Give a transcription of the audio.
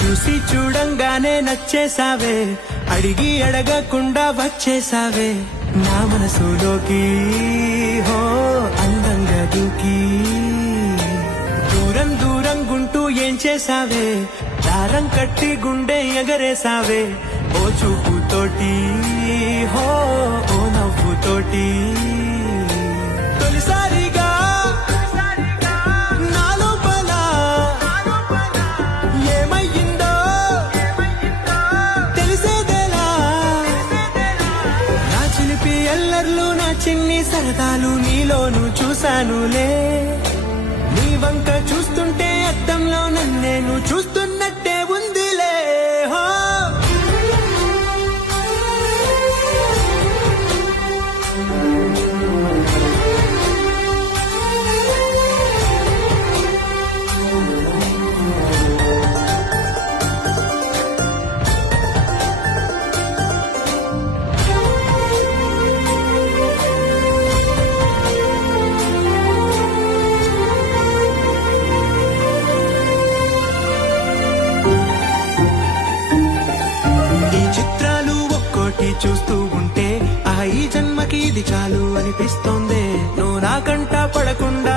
చూసి చూడంగానే నచ్చేసావే, అడిగి అడగకుండా వచ్చేసావే నా మనసులోకి. హో అందంగా దూకి దూరం దూరం గుంటూ ఏం చేసావే, దారం కట్టి గుండె ఎగరేసావే ఓ చూపుతోటి. హో ఓ నవ్వుతోటి తొలిసారిగా నా లోపల ఏమయ్యిందో తెలిసేదేలా. నా చిలిపి ఎల్లర్లు నా చిన్ని సరదాలు నీలోను చూశానులే. నీ వంక చూస్తుంటే అద్దంలో నన్నేను చూస్తున్నట్టే ఉందిలే. హో చూస్తూ ఉంటే ఈ జన్మకి ఇది చాలు అనిపిస్తోంది. నువ్వు నాకంట పడకుండా